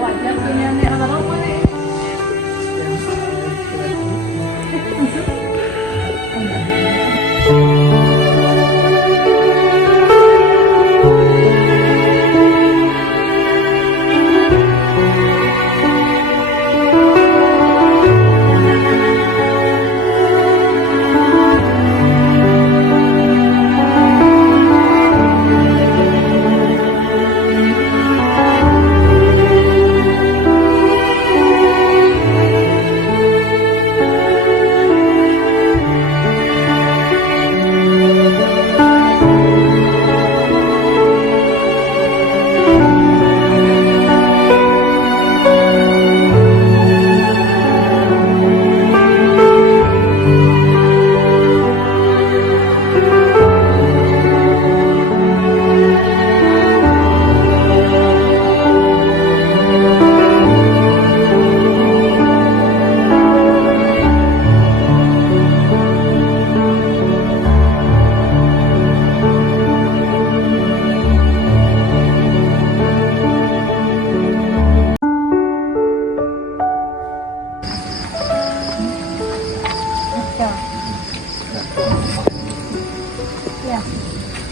Wajar punya nih orang mana?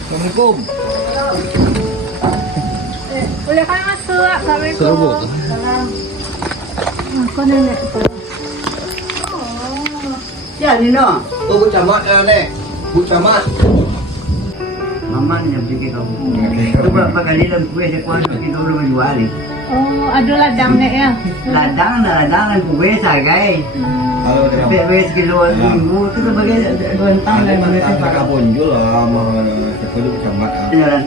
Assalamualaikum. Boleh kan masuk? Assalamualaikum. Serabut. Salam. Aku nenek tu. Ya, Nino. Oh, Bu Camat nek. Bu Camat. Mama ni yang bikin kamu. Itu berapa kali dalam kue sekuan kita dulu menjual ni. Oh, ada ladang nek ya. Ladang kue sagai. Halo, Bebes kilo minggu itu sebagai dontang dan Mantan mereka kakak bonjol lah sama sekolah Bu Camat.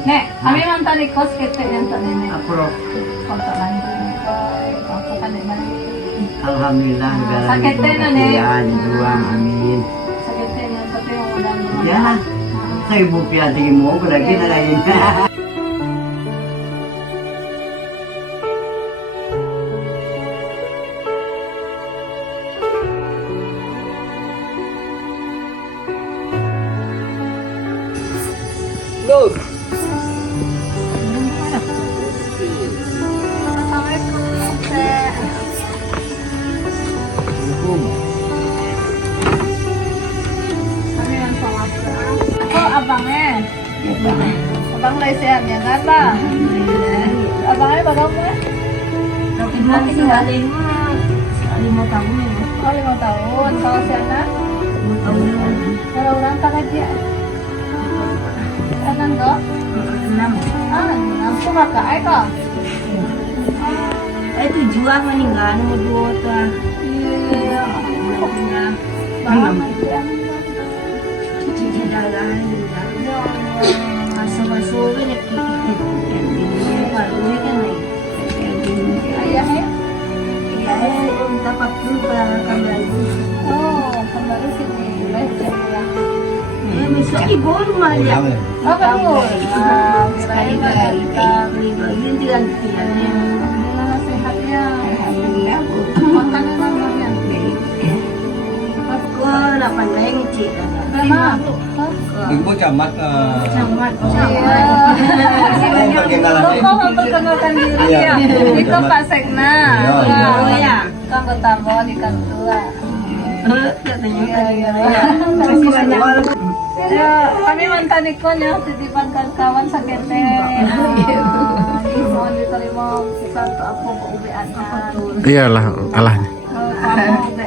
Nek, kami mantan ikut kita yang tak nenek. Apro. Kontak lanjut. Kontak kan nenek. Alhamdulillah segala Sakitnya na, Nek. juang amin. Sakitnya yang tapi mau udah. Ya, saya bukti hati mau lagi na lain. Loh, Assalamualaikum. Teh. Assalamualaikum. Kami yang sholat. Aku abangnya. Abang lagi sehat ya kan, Bang? Abangnya berapa? Masih tinggal 5 tahun ya. Oh, 5 tahun. Kalau Siana? 5 tahun. Kalau orang tak aja. Kanan kok? 6. Ah, aku kakak kok. Itu jual meninggal nomor 2 tuh. Iya. Punya Bang ya. cuci darah juga. Masuk-masuk ini baru kan nih. Ayahnya? Ya, dapat juga kembali. Oh, kembali sini. Lecet ya. Bisa ibu rumah ya. Pulang ya. Oh, betul. Sekali kali kita beli bagian gantiannya. Alhamdulillah sehatnya. Alhamdulillah bu. Makanan namanya. Aku 8 kali ngecek. Berapa? Ibu Camat. Camat. Iya. Perkenalan Kok nih. kau memperkenalkan diri Iya. ya? Itu Pak Sekna. Iya, iya. Oh ya. Kang Betamo di Kantua. Katanya Iya, iya. Terima kasih banyak. Ya, kami mantan ikon ya, titipan kawan sakete. Mohon diterima satu aku ke UBA-nya. Iyalah, alahnya. Kamu UBA